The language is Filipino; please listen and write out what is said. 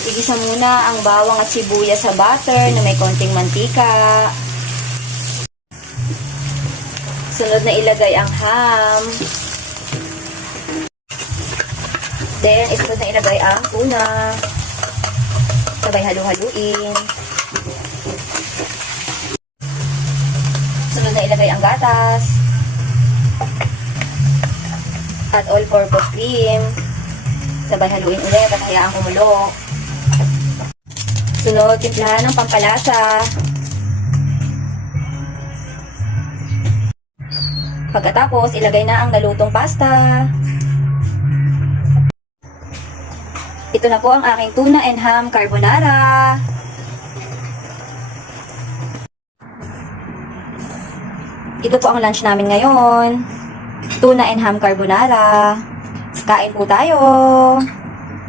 Igisa muna ang bawang at sibuyas sa butter na may konting mantika. Sunod na ilagay ang ham. Then, isunod na ilagay ang tuna. Sabay halu-haluin. Sunod na ilagay ang gatas. At all-purpose cream. Sabay haluin ulit at hayaan kumulo. Sunod, timplahan ng pampalasa. Pagkatapos, ilagay na ang nalutong pasta. Ito na po ang aking tuna and ham carbonara. Ito po ang lunch namin ngayon. Tuna and ham carbonara. Kain po tayo.